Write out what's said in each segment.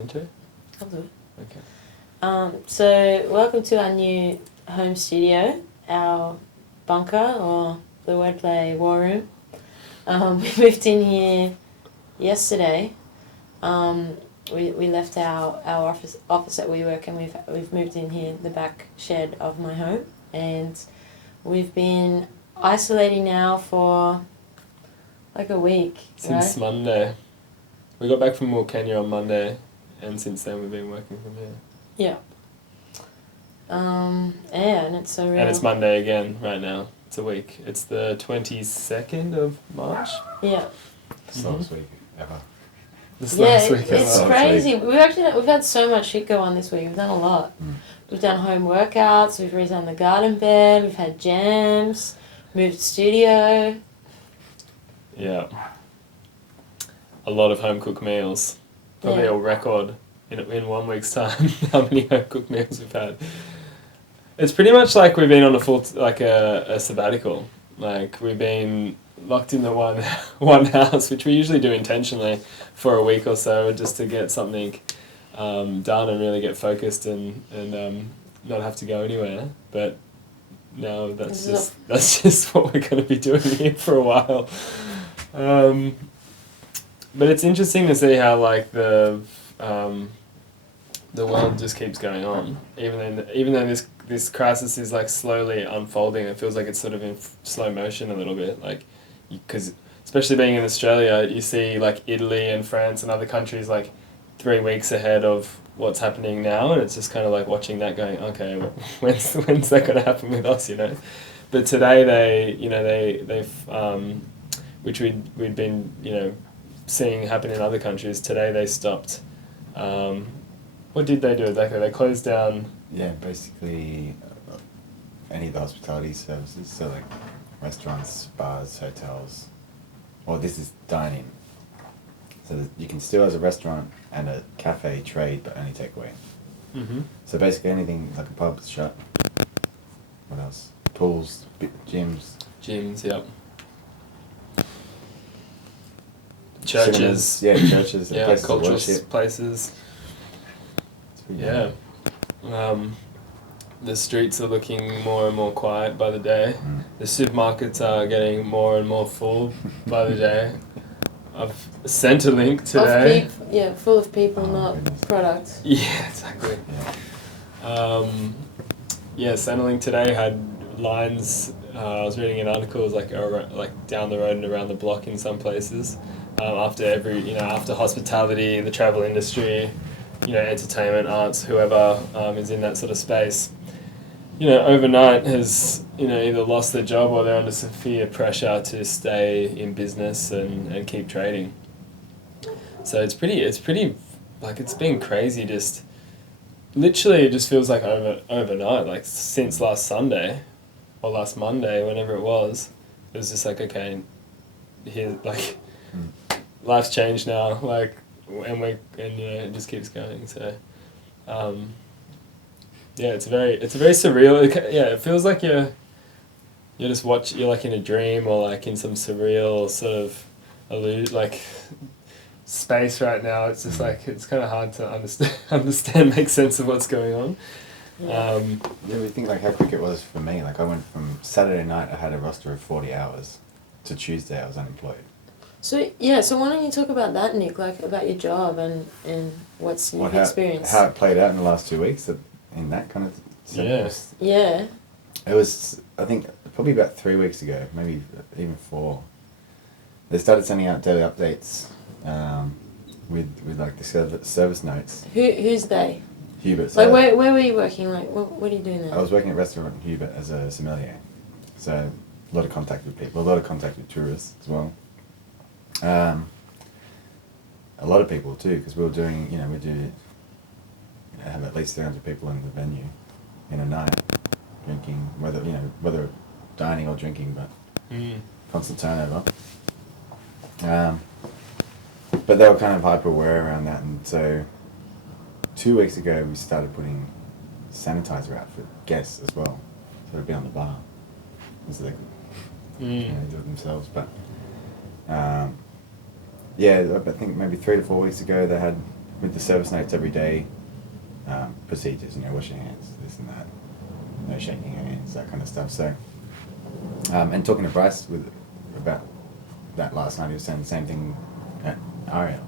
Into? I'll do it. Okay. So welcome to our new home studio, our bunker or the wordplay war room. We moved in here yesterday. We left our office at WeWork and we've moved in here, the back shed of my home, and we've been isolating now for like a week. Since right? Monday. We got back from Wilcannia on Monday, and since then we've been working from here. Yeah. Yeah, and it's so real. And it's Monday again right now. It's a week. It's the 22nd of March. Yeah. Last week ever. This Yeah, last week. it's ever. crazy. We've had so much shit go on this week. We've done a lot. We've done home workouts. We've redone the garden bed. We've had jams. Moved studio. Yeah. A lot of home cooked meals. Probably Yeah. a record in 1 week's time how many home cooked meals we've had. It's pretty much like we've been on a sabbatical. Like we've been locked in the one house, which we usually do intentionally for a week or so, just to get something done and really get focused and not have to go anywhere. But now that's just what we're going to be doing here for a while. But it's interesting to see how like the world just keeps going on, even though this crisis is like slowly unfolding. It feels like it's sort of in slow motion a little bit, like because especially being in Australia, you see like Italy and France and other countries like 3 weeks ahead of what's happening now, and it's just kind of like watching that going, okay, when's that going to happen with us, But today they've which we'd been seeing happen in other countries. Today they stopped. What did they do exactly? They closed down. Yeah, basically any of the hospitality services, so like restaurants, bars, hotels. Well, this is dining. So that you can still, as a restaurant and a cafe, trade, but only takeaway. Mm-hmm. So basically anything like a pub is shut. What else? Pools, gyms. Gyms, yep. Churches. Cinemas, yeah, churches. Yeah, places cultural of worship. places. It's pretty Yeah. The streets are looking more and more quiet by the day. Mm. The supermarkets are getting more and more full by the day. I've sent a link today. Full of people, Oh, not goodness. Yeah, products. exactly. Yeah. Centrelink today had lines. I was reading an article. It was like down the road and around the block in some places. After hospitality, the travel industry, entertainment, arts, whoever is in that sort of space, overnight has either lost their job or they're under severe pressure to stay in business and keep trading. So it's pretty like it's been crazy. Just literally, it just feels like overnight. Like since last Sunday, or last Monday, whenever it was just like, okay, here life's changed now. Like, and it just keeps going. So, yeah, it's a very surreal. It feels like you're like in a dream or like in some surreal sort of like space right now. It's just like it's kind of hard to understand, make sense of what's going on. Yeah. Yeah, we think like how quick it was for me. Like I went from Saturday night, I had a roster of 40 hours, to Tuesday I was unemployed. So why don't you talk about that, Nick? Like about your job and what's you've experienced. How it played out in the last 2 weeks in that kind of setting. Yeah. It was, I think, probably about 3 weeks ago, maybe even 4. They started sending out daily updates with like the service notes. Who's they? Hubert. Like where were you working? Like what are you doing there? I was working at Restaurant Hubert as a sommelier, so a lot of contact with people, a lot of contact with tourists as well. A lot of people too, because we have at least 300 people in the venue in a night, drinking, whether dining or drinking, but constant turnover. But they were kind of hyper aware around that, and so 2 weeks ago we started putting sanitizer out for guests as well, so it'd be on the bar, so they could do it themselves. But I think maybe 3 to 4 weeks ago they had with the service notes every day, procedures, wash your hands, this and that, no shaking hands, that kind of stuff. So, and talking to Bryce about that last night, he was saying the same thing at Ariel.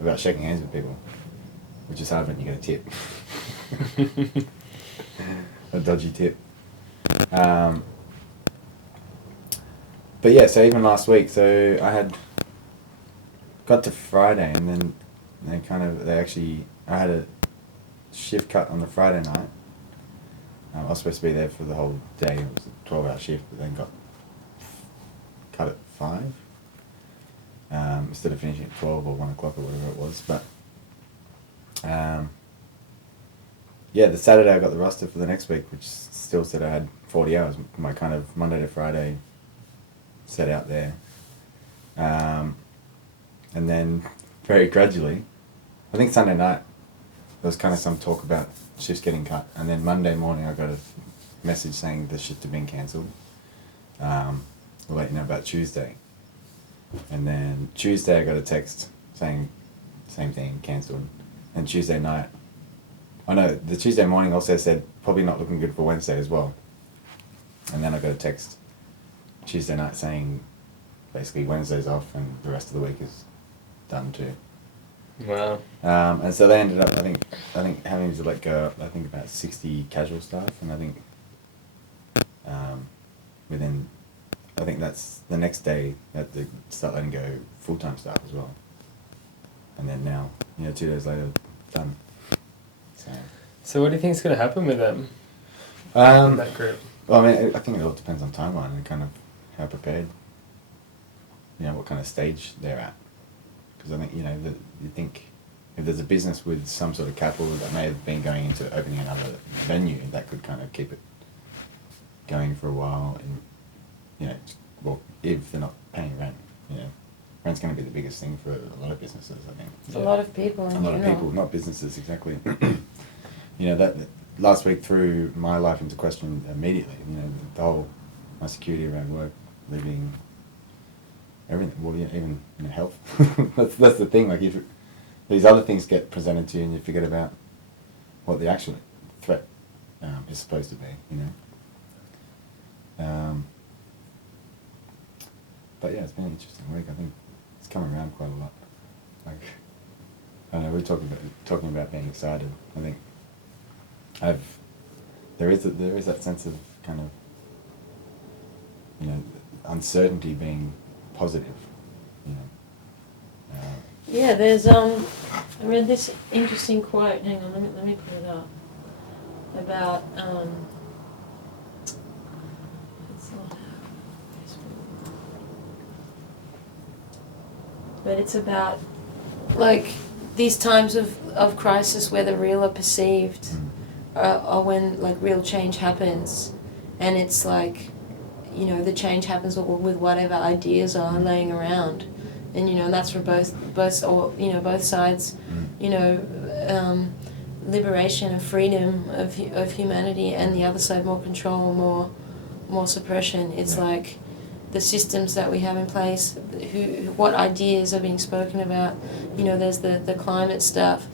About shaking hands with people, which is hard when you get a tip. A dodgy tip. But yeah, so even last week, so I had got to Friday, and then I had a shift cut on the Friday night. I was supposed to be there for the whole day. It was a 12-hour shift, but then got cut at 5. Instead of finishing at 12 or 1 o'clock or whatever it was. But yeah, the Saturday I got the roster for the next week, which still said I had 40 hours. My kind of Monday to Friday set out there. And then very gradually, I think Sunday night, there was kind of some talk about shifts getting cut. And then Monday morning I got a message saying the shift had been cancelled. We'll let you know about Tuesday. And then Tuesday I got a text saying same thing, cancelled. And Tuesday night, the Tuesday morning also said probably not looking good for Wednesday as well. And then I got a text Tuesday night saying basically Wednesday's off and the rest of the week is done too. Wow. And so they ended up, I think having to let go, I think about 60 casual staff, and I think within, I think that's the next day that they start letting go full-time staff as well. And then now, 2 days later, done. So what do you think is going to happen with them? That group? Well, I mean, I think it all depends on timeline and kind of how prepared, what kind of stage they're at. Because I think, you think if there's a business with some sort of capital that may have been going into opening another venue, that could kind of keep it going for a while. And, well, if they're not paying rent, rent's going to be the biggest thing for a lot of businesses, I think. A lot of people in general. A lot of people, not businesses, exactly. That last week threw my life into question immediately. The whole, my security around work, living, everything. Well, even health. that's the thing. Like, if these other things get presented to you, and you forget about what the actual threat is supposed to be. But yeah, it's been an interesting week. I think it's come around quite a lot. Like, I don't know. We're talking about being excited. I think there is that sense of kind of uncertainty being positive. Yeah, there's I read this interesting quote. Hang on, let me put it up. About it's not Facebook. But it's about like these times of crisis where the real are perceived are when like real change happens, and it's like the change happens with whatever ideas are laying around, and and that's for both sides, liberation and freedom of humanity, and the other side more control, more suppression. It's like the systems that we have in place, what ideas are being spoken about. There's the climate stuff,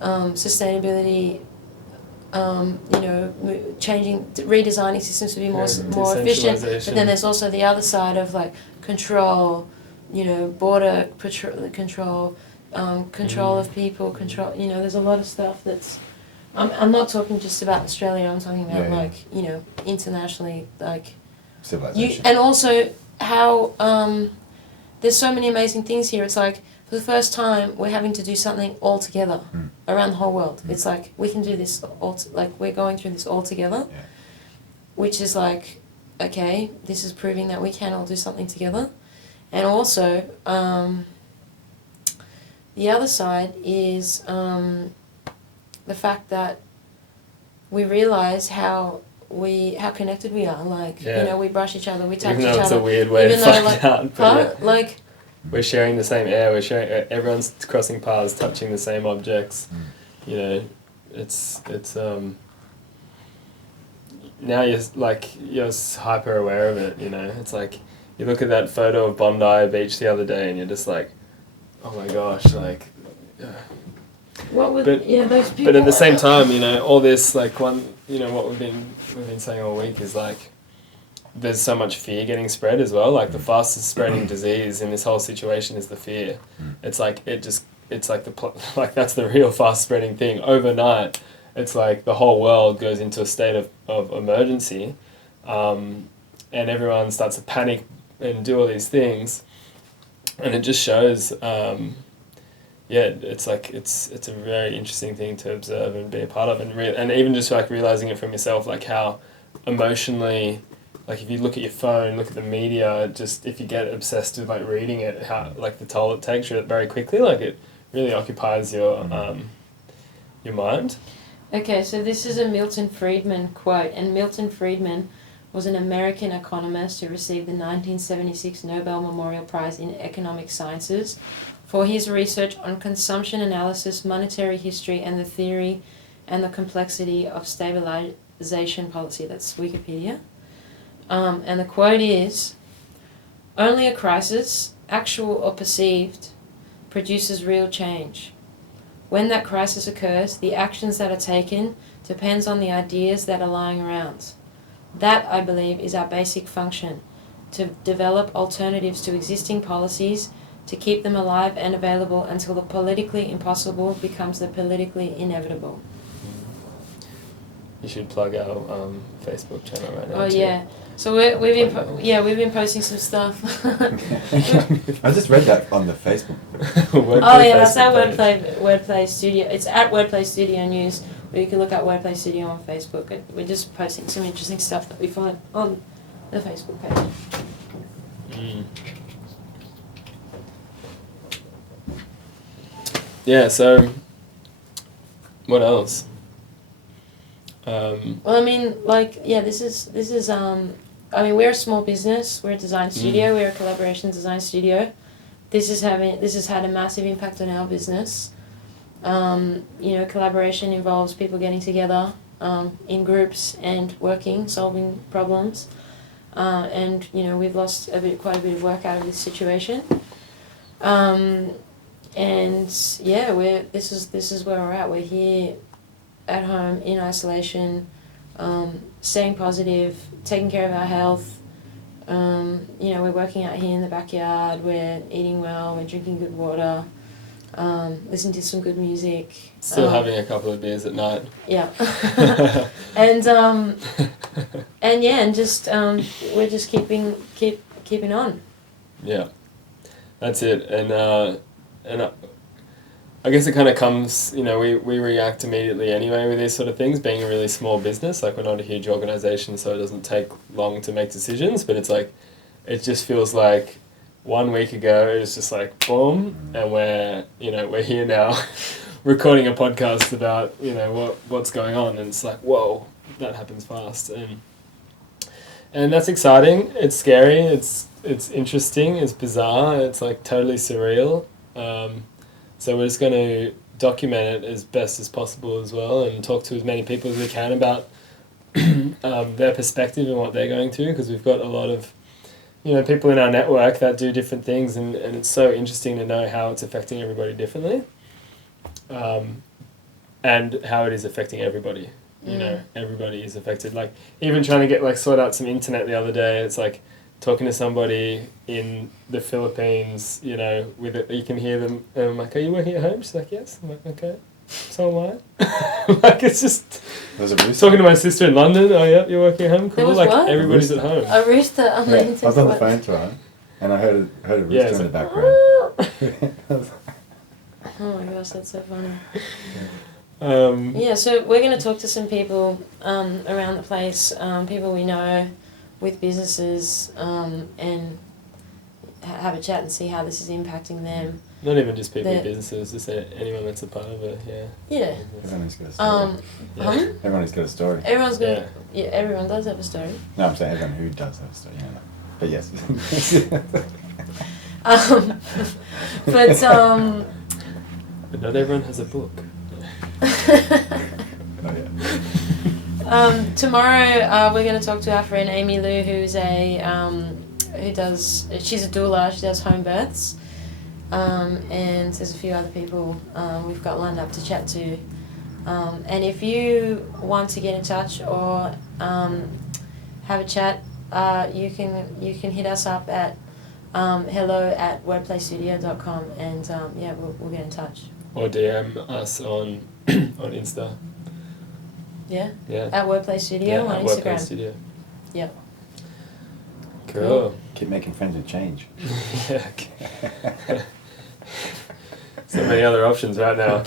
sustainability. Redesigning systems to be more efficient. But then there's also the other side of like control, border control, control of people, control. There's a lot of stuff that's. I'm not talking just about Australia. I'm talking about internationally, like. Civilization. And also how there's so many amazing things here. It's like for the first time we're having to do something all together around the whole world. It's like we can do this we're going through this all together, which is like, okay, this is proving that we can all do something together. And also the other side is the fact that we realize how connected we are. Like, we brush each other, we touch each other. Even though it's a weird way to find out. But like, we're sharing the same air. Everyone's crossing paths, touching the same objects. It's now you're hyper aware of it. It's like you look at that photo of Bondi Beach the other day, and you're just like, oh my gosh, like. What would But- those people? But at the same time, all this like what we've been saying all week is like, there's so much fear getting spread as well. Like the fastest spreading disease in this whole situation is the fear. It's like it's like like that's the real fast spreading thing. Overnight, it's like the whole world goes into a state of emergency, and everyone starts to panic and do all these things, and it just shows. It's like it's a very interesting thing to observe and be a part of, and even just like realizing it from yourself, like how emotionally, like if you look at your phone, look at the media, just if you get obsessed with like reading it, how like the toll it takes you very quickly, like it really occupies your mind. Okay, so this is a Milton Friedman quote, and Milton Friedman was an American economist who received the 1976 Nobel Memorial Prize in Economic Sciences for his research on consumption analysis, monetary history, and the theory and the complexity of stabilization policy. That's Wikipedia. And the quote is, "Only a crisis, actual or perceived, produces real change. When that crisis occurs, the actions that are taken depends on the ideas that are lying around. That, I believe, is our basic function, to develop alternatives to existing policies, to keep them alive and available until the politically impossible becomes the politically inevitable." You should plug our Facebook channel right now. Oh too. yeah, so we've been posting some stuff. I just read that on the Facebook. Oh yeah, that's our Facebook Wordplay Studio. It's at Wordplay Studio News, or you can look at Wordplay Studio on Facebook. We're just posting some interesting stuff that we find on the Facebook page. Mm. Yeah, so what else? Well, I mean, this is I mean, we're a small business. We're a design studio. We're a collaboration design studio. This has had a massive impact on our business. Collaboration involves people getting together in groups and working, solving problems. And we've lost quite a bit of work out of this situation. And yeah, this is where we're at. We're here at home in isolation, staying positive, taking care of our health. We're working out here in the backyard. We're eating well. We're drinking good water. Listening to some good music. Still having a couple of beers at night. Yeah. and just we're just keeping on. Yeah, that's it, and I guess it kind of comes, we react immediately anyway with these sort of things, being a really small business. Like, we're not a huge organisation, so it doesn't take long to make decisions, but it's like, it just feels like 1 week ago, it was just like, boom, and we're here now recording a podcast about, what's going on, and it's like, whoa, that happens fast, and that's exciting, it's scary, it's interesting, it's bizarre, it's like totally surreal. So we're just going to document it as best as possible as well, and talk to as many people as we can about their perspective and what they're going through, because we've got a lot of people in our network that do different things, and it's so interesting to know how it's affecting everybody differently, and how it is affecting everybody. Everybody is affected. Like, even trying to get sort out some internet the other day, it's like talking to somebody in the Philippines, with it, you can hear them, and I'm like, "Are you working at home?" She's like, "Yes." I'm like, "Okay, so am I." Like, it's just talking to my sister in London. "Oh yeah, you're working at home, cool." Like, what? everybody's at home. A rooster on the internet. I was on the phone to her, and I heard a rooster in the background. Oh my gosh, that's so funny. Yeah, so we're going to talk to some people around the place, people we know with businesses, and have a chat and see how this is impacting them. not even just people in businesses, just anyone that's a part of it. Yeah. Everyone who's got a story. Everyone who's got a story. Everyone's got. Yeah, everyone does have a story. No, I'm saying everyone who does have a story. But yes. But not everyone has a book. Oh, yeah. Tomorrow we're going to talk to our friend Amy Lou, who's she's a doula, she does home births. and there's a few other people we've got lined up to chat to. And if you want to get in touch or have a chat, you can hit us up at hello@wordplaystudio.com, and we'll get in touch. Or DM us on on Insta. Yeah. Yeah. At Wordplay Studio on at Instagram. Wordplay Studio. Yep. Cool. Keep making friends with change. Yeah. So many other options right now.